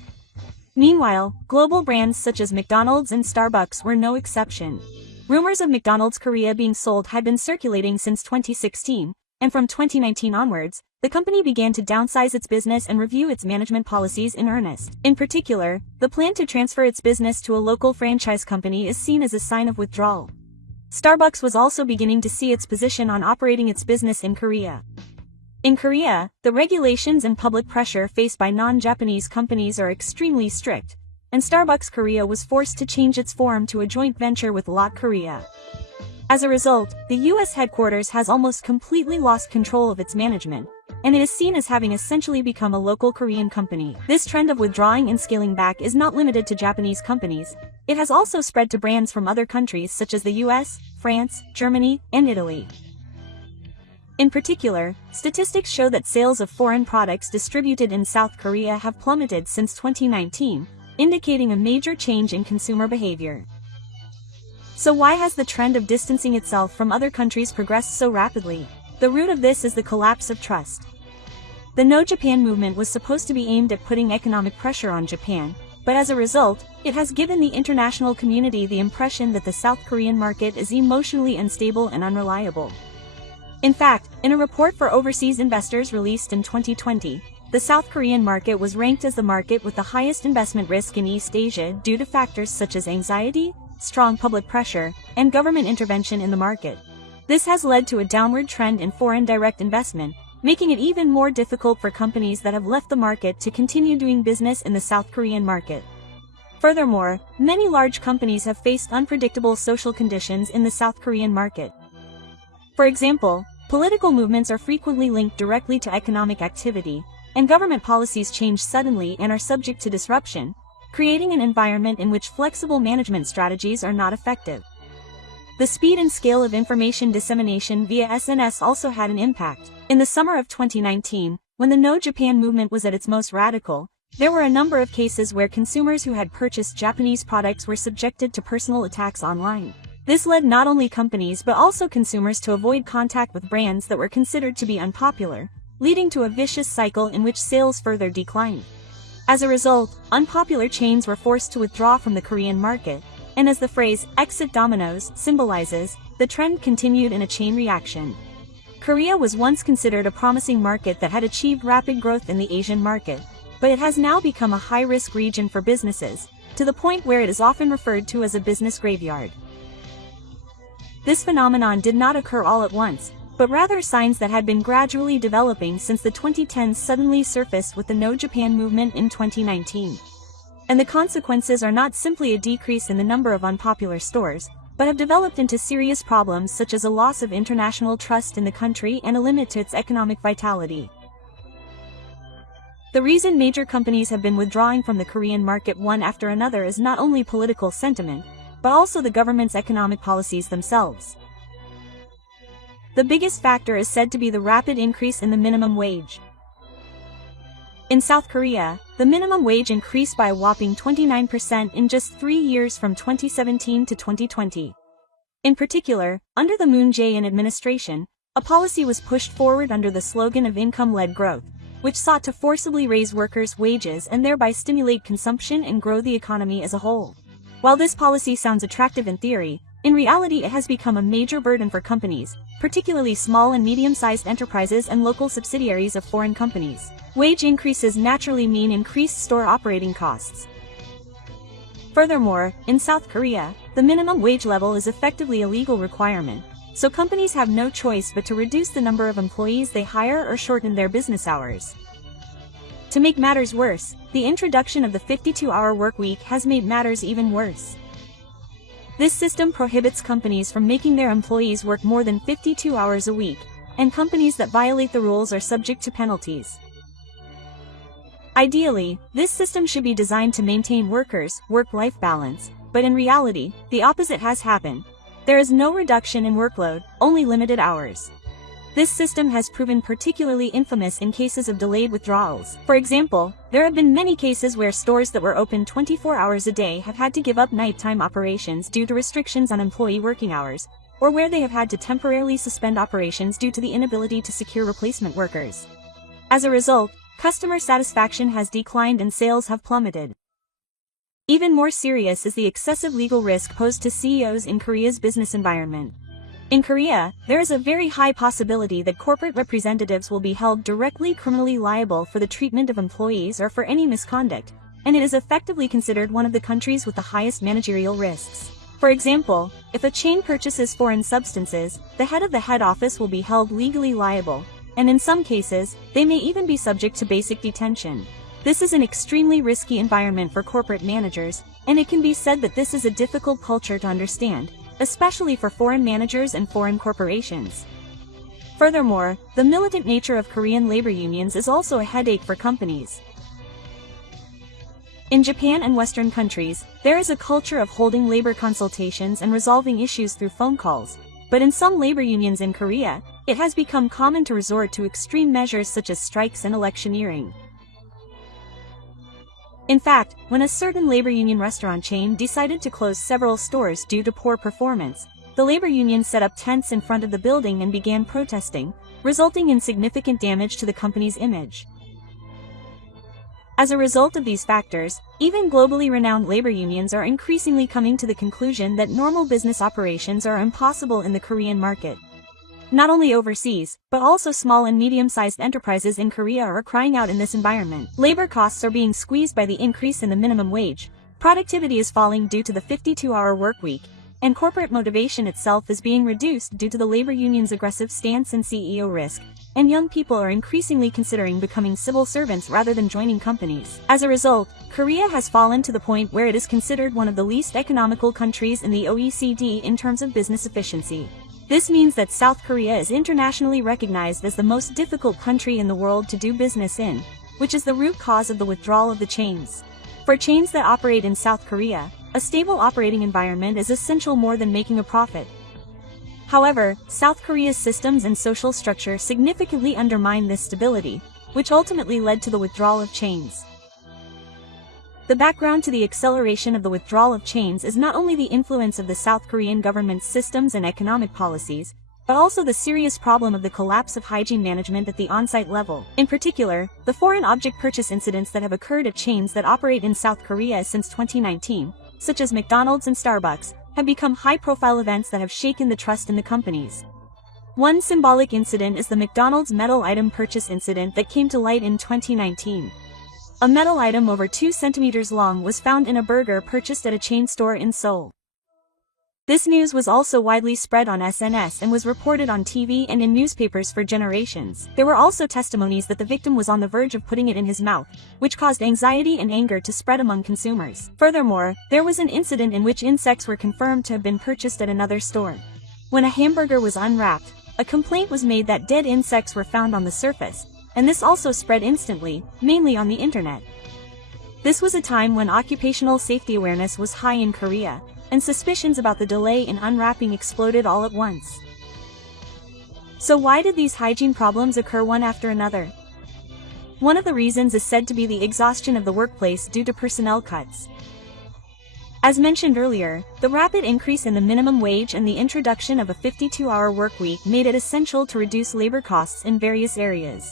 Meanwhile, global brands such as McDonald's and Starbucks were no exception. Rumors of McDonald's Korea being sold had been circulating since 2016, and from 2019 onwards, the company began to downsize its business and review its management policies in earnest. In particular, the plan to transfer its business to a local franchise company is seen as a sign of withdrawal. Starbucks was also beginning to see its position on operating its business in Korea. In Korea, the regulations and public pressure faced by non-Japanese companies are extremely strict, and Starbucks Korea was forced to change its form to a joint venture with Lot Korea. As a result, the US headquarters has almost completely lost control of its management, and it is seen as having essentially become a local Korean company. This trend of withdrawing and scaling back is not limited to Japanese companies. It has also spread to brands from other countries such as the US, France, Germany, and Italy. In particular, statistics show that sales of foreign products distributed in South Korea have plummeted since 2019, indicating a major change in consumer behavior. So why has the trend of distancing itself from other countries progressed so rapidly? The root of this is the collapse of trust. The No Japan movement was supposed to be aimed at putting economic pressure on Japan, but as a result, it has given the international community the impression that the South Korean market is emotionally unstable and unreliable. In fact, in a report for overseas investors released in 2020, the South Korean market was ranked as the market with the highest investment risk in East Asia due to factors such as anxiety, strong public pressure, and government intervention in the market. This has led to a downward trend in foreign direct investment, making it even more difficult for companies that have left the market to continue doing business in the South Korean market. Furthermore, many large companies have faced unpredictable social conditions in the South Korean market. For example, political movements are frequently linked directly to economic activity, and government policies change suddenly and are subject to disruption, creating an environment in which flexible management strategies are not effective. The speed and scale of information dissemination via SNS also had an impact. In the summer of 2019, when the No Japan movement was at its most radical, there were a number of cases where consumers who had purchased Japanese products were subjected to personal attacks online. This led not only companies but also consumers to avoid contact with brands that were considered to be unpopular, leading to a vicious cycle in which sales further declined. As a result, unpopular chains were forced to withdraw from the Korean market, and as the phrase "exit dominoes" symbolizes, the trend continued in a chain reaction. Korea was once considered a promising market that had achieved rapid growth in the Asian market, but it has now become a high-risk region for businesses, to the point where it is often referred to as a business graveyard. This phenomenon did not occur all at once, but rather signs that had been gradually developing since the 2010s suddenly surfaced with the No Japan movement in 2019. And the consequences are not simply a decrease in the number of unpopular stores, but have developed into serious problems such as a loss of international trust in the country and a limit to its economic vitality. The reason major companies have been withdrawing from the Korean market one after another is not only political sentiment, but also the government's economic policies themselves. The biggest factor is said to be the rapid increase in the minimum wage. In South Korea, the minimum wage increased by a whopping 29% in just 3 years from 2017 to 2020. In particular, under the Moon Jae-in administration, a policy was pushed forward under the slogan of income-led growth, which sought to forcibly raise workers' wages and thereby stimulate consumption and grow the economy as a whole. While this policy sounds attractive in theory, in reality it has become a major burden for companies, particularly small and medium-sized enterprises and local subsidiaries of foreign companies. Wage increases naturally mean increased store operating costs. Furthermore, in South Korea, the minimum wage level is effectively a legal requirement, so companies have no choice but to reduce the number of employees they hire or shorten their business hours. To make matters worse, the introduction of the 52-hour workweek has made matters even worse. This system prohibits companies from making their employees work more than 52 hours a week, and companies that violate the rules are subject to penalties. Ideally, this system should be designed to maintain workers' work-life balance, but in reality, the opposite has happened. There is no reduction in workload, only limited hours. This system has proven particularly infamous in cases of delayed withdrawals. For example, there have been many cases where stores that were open 24 hours a day have had to give up nighttime operations due to restrictions on employee working hours, or where they have had to temporarily suspend operations due to the inability to secure replacement workers. As a result, customer satisfaction has declined and sales have plummeted. Even more serious is the excessive legal risk posed to CEOs in Korea's business environment. In Korea, there is a very high possibility that corporate representatives will be held directly criminally liable for the treatment of employees or for any misconduct, and it is effectively considered one of the countries with the highest managerial risks. For example, if a chain purchases foreign substances, the head of the head office will be held legally liable, and in some cases, they may even be subject to basic detention. This is an extremely risky environment for corporate managers, and it can be said that this is a difficult culture to understand, especially for foreign managers and foreign corporations. Furthermore, the militant nature of Korean labor unions is also a headache for companies. In Japan and Western countries, there is a culture of holding labor consultations and resolving issues through phone calls, but in some labor unions in Korea, it has become common to resort to extreme measures such as strikes and electioneering. In fact, when a certain labor union restaurant chain decided to close several stores due to poor performance, the labor union set up tents in front of the building and began protesting, resulting in significant damage to the company's image. As a result of these factors, even globally renowned labor unions are increasingly coming to the conclusion that normal business operations are impossible in the Korean market. Not only overseas, but also small and medium-sized enterprises in Korea are crying out in this environment. Labor costs are being squeezed by the increase in the minimum wage, productivity is falling due to the 52-hour workweek, and corporate motivation itself is being reduced due to the labor union's aggressive stance and CEO risk, and young people are increasingly considering becoming civil servants rather than joining companies. As a result, Korea has fallen to the point where it is considered one of the least economical countries in the OECD in terms of business efficiency. This means that South Korea is internationally recognized as the most difficult country in the world to do business in, which is the root cause of the withdrawal of the chains. For chains that operate in South Korea, a stable operating environment is essential more than making a profit. However, South Korea's systems and social structure significantly undermine this stability, which ultimately led to the withdrawal of chains. The background to the acceleration of the withdrawal of chains is not only the influence of the South Korean government's systems and economic policies, but also the serious problem of the collapse of hygiene management at the on-site level. In particular, the foreign object purchase incidents that have occurred at chains that operate in South Korea since 2019, such as McDonald's and Starbucks, have become high-profile events that have shaken the trust in the companies. One symbolic incident is the McDonald's metal item purchase incident that came to light in 2019. A metal item over 2 centimeters long was found in a burger purchased at a chain store in Seoul. This news was also widely spread on SNS and was reported on TV and in newspapers for generations. There were also testimonies that the victim was on the verge of putting it in his mouth, which caused anxiety and anger to spread among consumers. Furthermore, there was an incident in which insects were confirmed to have been purchased at another store. When a hamburger was unwrapped, a complaint was made that dead insects were found on the surface, and this also spread instantly, mainly on the internet. This was a time when occupational safety awareness was high in Korea, and suspicions about the delay in unwrapping exploded all at once. So why did these hygiene problems occur one after another? One of the reasons is said to be the exhaustion of the workplace due to personnel cuts. As mentioned earlier, the rapid increase in the minimum wage and the introduction of a 52-hour workweek made it essential to reduce labor costs in various areas.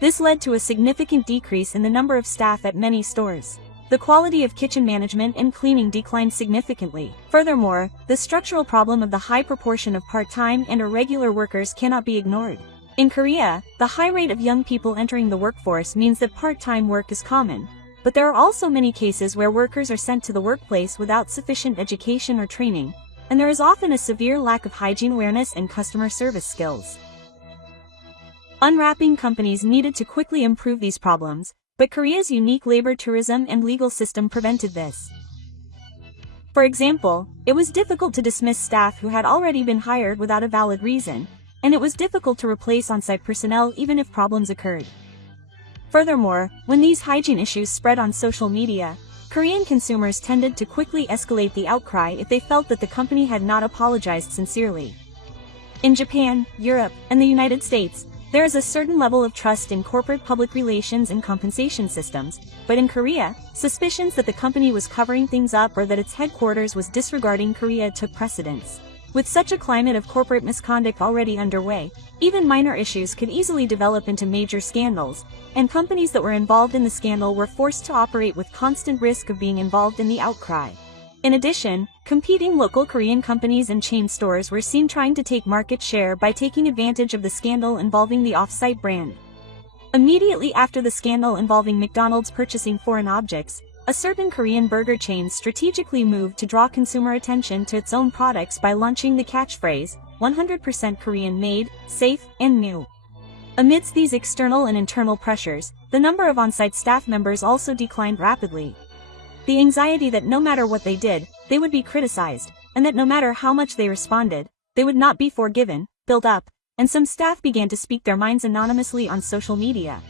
This led to a significant decrease in the number of staff at many stores. The quality of kitchen management and cleaning declined significantly. Furthermore, the structural problem of the high proportion of part-time and irregular workers cannot be ignored. In Korea, the high rate of young people entering the workforce means that part-time work is common, but there are also many cases where workers are sent to the workplace without sufficient education or training, and there is often a severe lack of hygiene awareness and customer service skills. Unwrapping companies needed to quickly improve these problems, but Korea's unique labor tourism and legal system prevented this. For example, it was difficult to dismiss staff who had already been hired without a valid reason, and it was difficult to replace on-site personnel even if problems occurred. Furthermore, when these hygiene issues spread on social media, Korean consumers tended to quickly escalate the outcry if they felt that the company had not apologized sincerely. In Japan, Europe, and the United States, there is a certain level of trust in corporate public relations and compensation systems, but in Korea, suspicions that the company was covering things up or that its headquarters was disregarding Korea took precedence. With such a climate of corporate misconduct already underway, even minor issues could easily develop into major scandals, and companies that were involved in the scandal were forced to operate with constant risk of being involved in the outcry. In addition, competing local Korean companies and chain stores were seen trying to take market share by taking advantage of the scandal involving the off-site brand. Immediately after the scandal involving McDonald's purchasing foreign objects, a certain Korean burger chain strategically moved to draw consumer attention to its own products by launching the catchphrase, 100% Korean-made, safe, and new. Amidst these external and internal pressures, the number of on-site staff members also declined rapidly. The anxiety that no matter what they did, they would be criticized, and that no matter how much they responded, they would not be forgiven, built up, and some staff began to speak their minds anonymously on social media.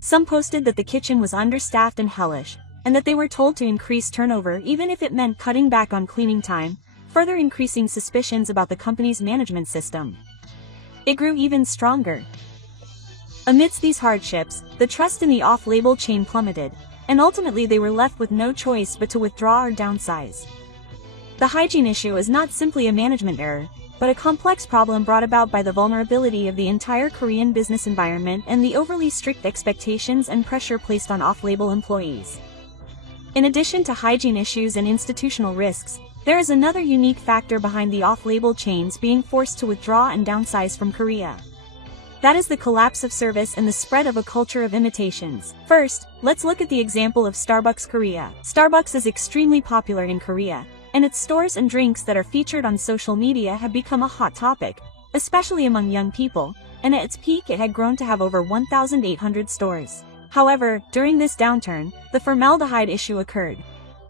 Some posted that the kitchen was understaffed and hellish, and that they were told to increase turnover even if it meant cutting back on cleaning time, further increasing suspicions about the company's management system. It grew even stronger. Amidst these hardships, the trust in the off-label chain plummeted, and ultimately they were left with no choice but to withdraw or downsize. The hygiene issue is not simply a management error, but a complex problem brought about by the vulnerability of the entire Korean business environment and the overly strict expectations and pressure placed on off-label employees. In addition to hygiene issues and institutional risks, there is another unique factor behind the off-label chains being forced to withdraw and downsize from Korea. That is the collapse of service and the spread of a culture of imitations. First, let's look at the example of Starbucks Korea. Starbucks is extremely popular in Korea, and its stores and drinks that are featured on social media have become a hot topic, especially among young people, and at its peak it had grown to have over 1,800 stores. However, during this downturn, the formaldehyde issue occurred.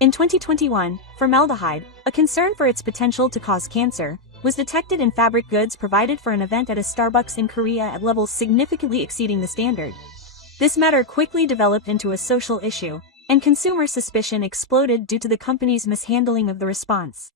In 2021, formaldehyde, a concern for its potential to cause cancer, was detected in fabric goods provided for an event at a Starbucks in Korea at levels significantly exceeding the standard. This matter quickly developed into a social issue, and consumer suspicion exploded due to the company's mishandling of the response.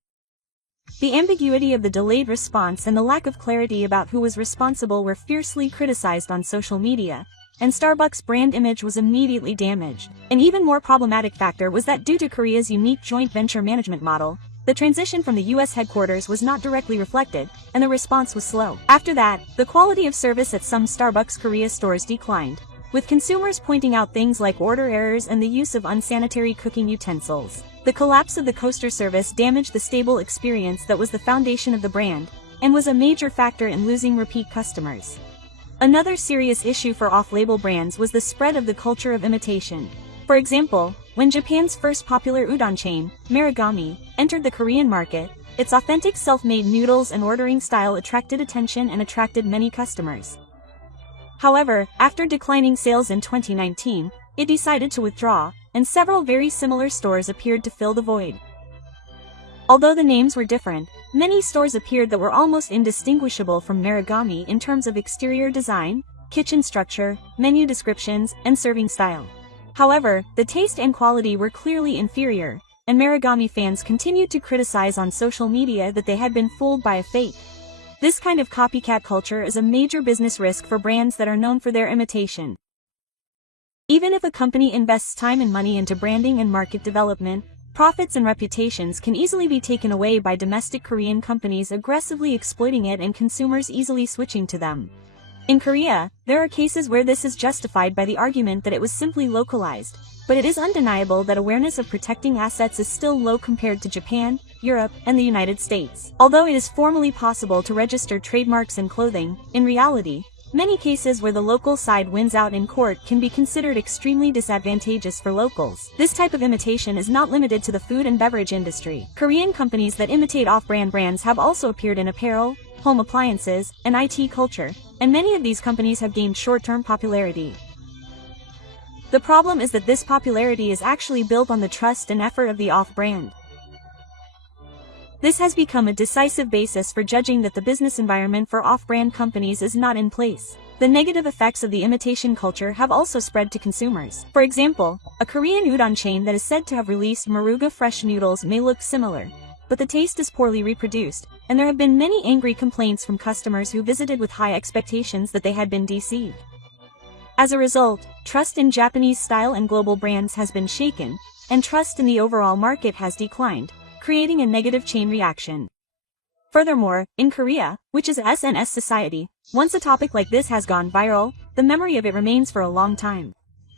The ambiguity of the delayed response and the lack of clarity about who was responsible were fiercely criticized on social media, and Starbucks' brand image was immediately damaged. An even more problematic factor was that due to Korea's unique joint venture management model, the transition from the US headquarters was not directly reflected, and the response was slow. After that, the quality of service at some Starbucks Korea stores declined, with consumers pointing out things like order errors and the use of unsanitary cooking utensils. The collapse of the coaster service damaged the stable experience that was the foundation of the brand, and was a major factor in losing repeat customers. Another serious issue for off-label brands was the spread of the culture of imitation. For example, when Japan's first popular udon chain, Marugame, entered the Korean market, its authentic self-made noodles and ordering style attracted attention and attracted many customers. However, after declining sales in 2019, it decided to withdraw, and several very similar stores appeared to fill the void. Although the names were different, many stores appeared that were almost indistinguishable from Marugame in terms of exterior design, kitchen structure, menu descriptions, and serving style. However, the taste and quality were clearly inferior, and Marugame fans continued to criticize on social media that they had been fooled by a fake. This kind of copycat culture is a major business risk for brands that are known for their imitation. Even if a company invests time and money into branding and market development, profits and reputations can easily be taken away by domestic Korean companies aggressively exploiting it and consumers easily switching to them. In Korea, there are cases where this is justified by the argument that it was simply localized, but it is undeniable that awareness of protecting assets is still low compared to Japan, Europe, and the United States. Although it is formally possible to register trademarks in clothing, in reality, Many cases where the local side wins out in court can be considered extremely disadvantageous for locals. This type of imitation is not limited to the food and beverage industry. Korean companies that imitate off-brand brands have also appeared in apparel, home appliances, and IT culture, and many of these companies have gained short-term popularity. The problem is that this popularity is actually built on the trust and effort of the off-brand. This has become a decisive basis for judging that the business environment for off-brand companies is not in place. The negative effects of the imitation culture have also spread to consumers. For example, a Korean udon chain that is said to have released Maruga fresh noodles may look similar, but the taste is poorly reproduced, and there have been many angry complaints from customers who visited with high expectations that they had been deceived. As a result, trust in Japanese style and global brands has been shaken, and trust in the overall market has declined, creating a negative chain reaction. Furthermore, in Korea, which is a SNS society, once a topic like this has gone viral, the memory of it remains for a long time.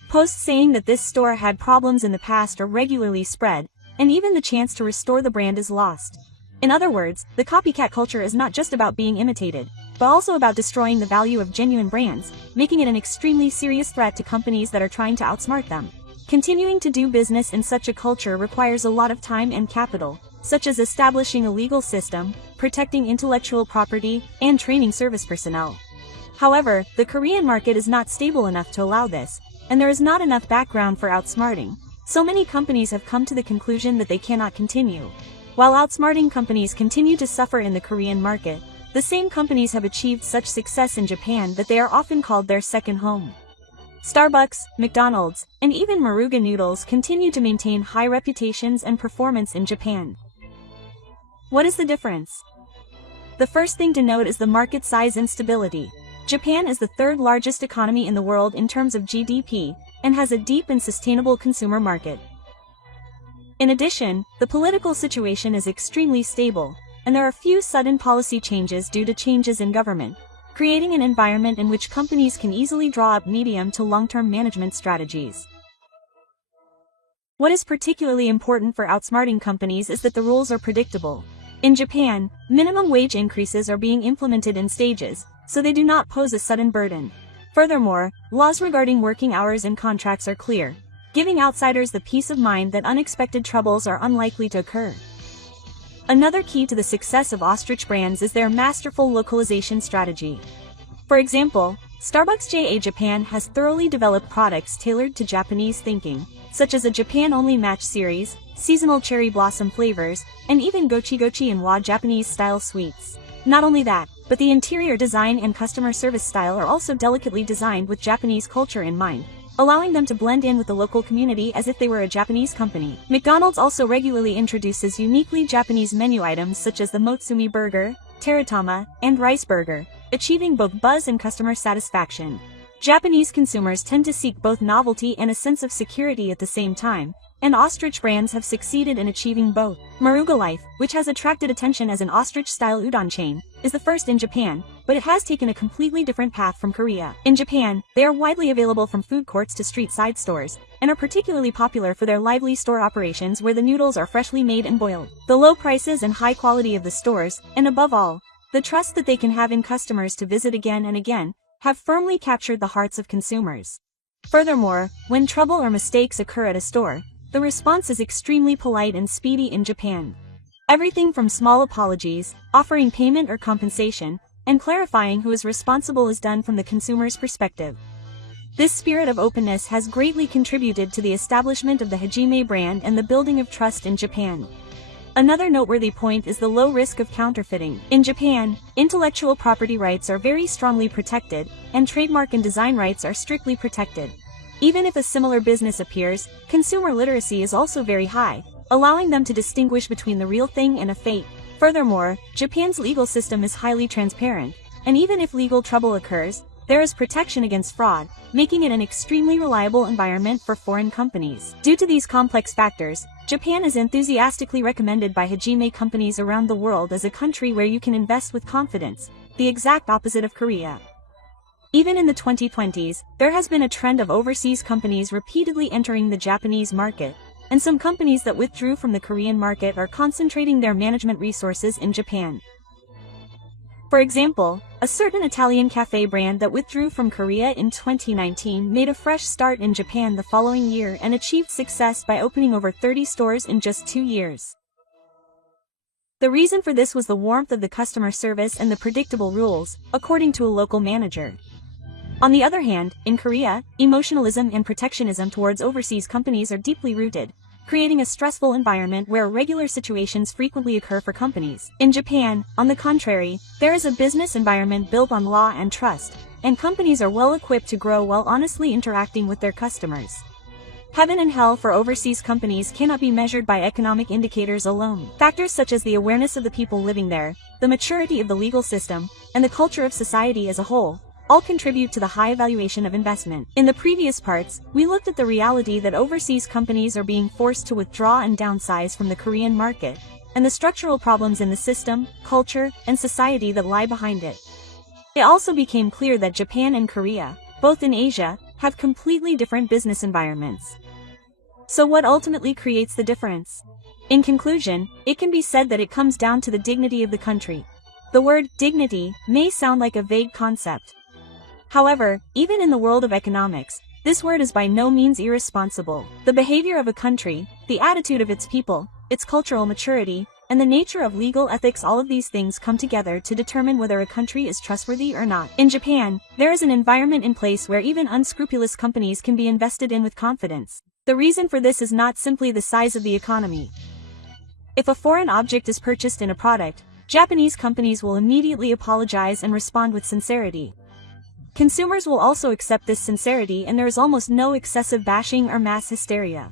Posts saying that this store had problems in the past are regularly spread, and even the chance to restore the brand is lost. In other words, the copycat culture is not just about being imitated, but also about destroying the value of genuine brands, making it an extremely serious threat to companies that are trying to outsmart them. Continuing to do business in such a culture requires a lot of time and capital, such as establishing a legal system, protecting intellectual property, and training service personnel. However, the Korean market is not stable enough to allow this, and there is not enough background for outsmarting. So many companies have come to the conclusion that they cannot continue. While outsmarting companies continue to suffer in the Korean market, the same companies have achieved such success in Japan that they are often called their second home. Starbucks, McDonald's, and even Maruga noodles continue to maintain high reputations and performance in Japan. What is the difference? The first thing to note is the market size and stability. Japan is the third largest economy in the world in terms of GDP, and has a deep and sustainable consumer market. In addition, the political situation is extremely stable, and there are few sudden policy changes due to changes in government, creating an environment in which companies can easily draw up medium to long-term management strategies. What is particularly important for outsmarting companies is that the rules are predictable. In Japan, minimum wage increases are being implemented in stages, so they do not pose a sudden burden. Furthermore, laws regarding working hours and contracts are clear, giving outsiders the peace of mind that unexpected troubles are unlikely to occur. Another key to the success of ostrich brands is their masterful localization strategy. For example, Starbucks Japan has thoroughly developed products tailored to Japanese thinking, such as a Japan-only match series, seasonal cherry blossom flavors, and even gochi and wa Japanese-style sweets. Not only that, but the interior design and customer service style are also delicately designed with Japanese culture in mind, allowing them to blend in with the local community as if they were a Japanese company. McDonald's also regularly introduces uniquely Japanese menu items such as the Motsumi burger, teratama, and rice burger, achieving both buzz and customer satisfaction. Japanese consumers tend to seek both novelty and a sense of security at the same time, and ostrich brands have succeeded in achieving both. Maruga Life, which has attracted attention as an ostrich-style udon chain, is the first in Japan, but it has taken a completely different path from Korea. In Japan, they are widely available from food courts to street-side stores, and are particularly popular for their lively store operations where the noodles are freshly made and boiled. The low prices and high quality of the stores, and above all, the trust that they can have in customers to visit again and again, have firmly captured the hearts of consumers. Furthermore, when trouble or mistakes occur at a store, the response is extremely polite and speedy in Japan. Everything from small apologies, offering payment or compensation, and clarifying who is responsible is done from the consumer's perspective. This spirit of openness has greatly contributed to the establishment of the Hajime brand and the building of trust in Japan. Another noteworthy point is the low risk of counterfeiting. In Japan, intellectual property rights are very strongly protected, and trademark and design rights are strictly protected. Even if a similar business appears, consumer literacy is also very high, allowing them to distinguish between the real thing and a fake. Furthermore, Japan's legal system is highly transparent, and even if legal trouble occurs, there is protection against fraud, making it an extremely reliable environment for foreign companies. Due to these complex factors, Japan is enthusiastically recommended by Hajime companies around the world as a country where you can invest with confidence, the exact opposite of Korea. Even in the 2020s, there has been a trend of overseas companies repeatedly entering the Japanese market, and some companies that withdrew from the Korean market are concentrating their management resources in Japan. For example, a certain Italian cafe brand that withdrew from Korea in 2019 made a fresh start in Japan the following year and achieved success by opening over 30 stores in just 2 years. The reason for this was the warmth of the customer service and the predictable rules, according to a local manager. On the other hand, in Korea, emotionalism and protectionism towards overseas companies are deeply rooted, creating a stressful environment where irregular situations frequently occur for companies. In Japan, on the contrary, there is a business environment built on law and trust, and companies are well equipped to grow while honestly interacting with their customers. Heaven and hell for overseas companies cannot be measured by economic indicators alone. Factors such as the awareness of the people living there, the maturity of the legal system, and the culture of society as a whole, all contribute to the high evaluation of investment. In the previous parts, we looked at the reality that overseas companies are being forced to withdraw and downsize from the Korean market, and the structural problems in the system, culture, and society that lie behind it. It also became clear that Japan and Korea, both in Asia, have completely different business environments. So what ultimately creates the difference? In conclusion, it can be said that it comes down to the dignity of the country. The word dignity may sound like a vague concept. However, even in the world of economics, this word is by no means irresponsible. The behavior of a country, the attitude of its people, its cultural maturity, and the nature of legal ethics, all of these things come together to determine whether a country is trustworthy or not. In Japan, there is an environment in place where even unscrupulous companies can be invested in with confidence. The reason for this is not simply the size of the economy. If a foreign object is purchased in a product, Japanese companies will immediately apologize and respond with sincerity. Consumers will also accept this sincerity, and there is almost no excessive bashing or mass hysteria.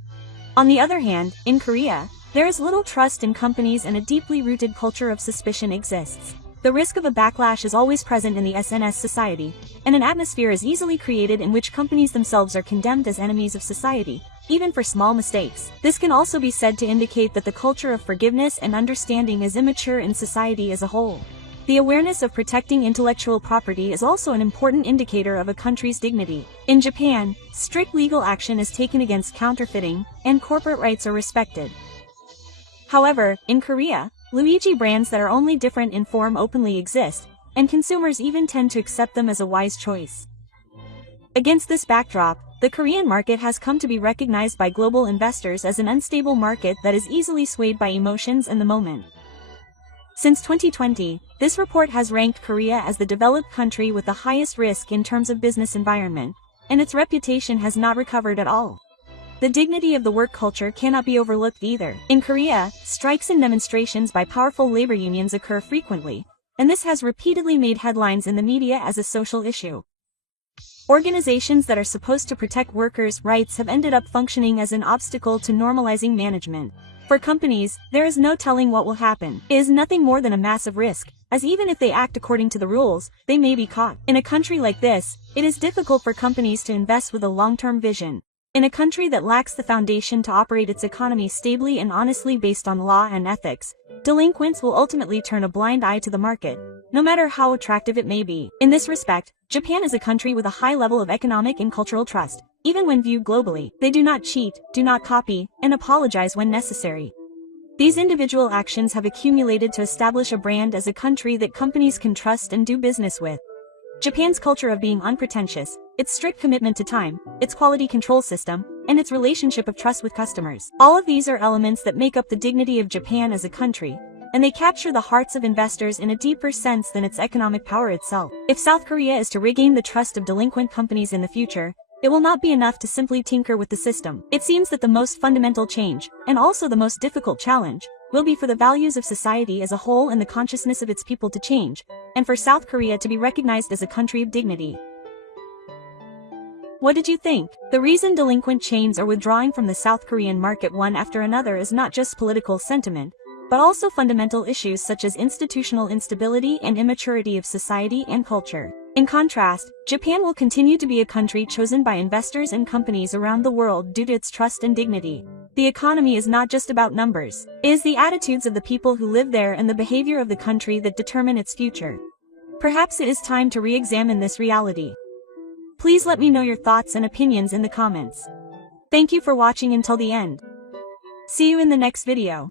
On the other hand, in Korea, there is little trust in companies and a deeply rooted culture of suspicion exists. The risk of a backlash is always present in the SNS society, and an atmosphere is easily created in which companies themselves are condemned as enemies of society, even for small mistakes. This can also be said to indicate that the culture of forgiveness and understanding is immature in society as a whole. The awareness of protecting intellectual property is also an important indicator of a country's dignity. In Japan, strict legal action is taken against counterfeiting, and corporate rights are respected. However, in Korea, Luigi brands that are only different in form openly exist, and consumers even tend to accept them as a wise choice. Against this backdrop, the Korean market has come to be recognized by global investors as an unstable market that is easily swayed by emotions and the moment. Since 2020, this report has ranked Korea as the developed country with the highest risk in terms of business environment, and its reputation has not recovered at all. The dignity of the work culture cannot be overlooked either. In Korea, strikes and demonstrations by powerful labor unions occur frequently, and this has repeatedly made headlines in the media as a social issue. Organizations that are supposed to protect workers' rights have ended up functioning as an obstacle to normalizing management. For companies, there is no telling what will happen. It is nothing more than a massive risk, as even if they act according to the rules, they may be caught. In a country like this, it is difficult for companies to invest with a long-term vision. In a country that lacks the foundation to operate its economy stably and honestly based on law and ethics, delinquents will ultimately turn a blind eye to the market, no matter how attractive it may be. In this respect, Japan is a country with a high level of economic and cultural trust. Even when viewed globally, they do not cheat, do not copy, and apologize when necessary. These individual actions have accumulated to establish a brand as a country that companies can trust and do business with. Japan's culture of being unpretentious, its strict commitment to time, its quality control system, and its relationship of trust with customers. All of these are elements that make up the dignity of Japan as a country, and they capture the hearts of investors in a deeper sense than its economic power itself. If South Korea is to regain the trust of delinquent companies in the future, it will not be enough to simply tinker with the system. It seems that the most fundamental change, and also the most difficult challenge, will be for the values of society as a whole and the consciousness of its people to change, and for South Korea to be recognized as a country of dignity. What did you think? The reason delinquent chains are withdrawing from the South Korean market one after another is not just political sentiment, but also fundamental issues such as institutional instability and immaturity of society and culture. In contrast, Japan will continue to be a country chosen by investors and companies around the world due to its trust and dignity. The economy is not just about numbers. It is the attitudes of the people who live there and the behavior of the country that determine its future. Perhaps it is time to re-examine this reality. Please let me know your thoughts and opinions in the comments. Thank you for watching until the end. See you in the next video.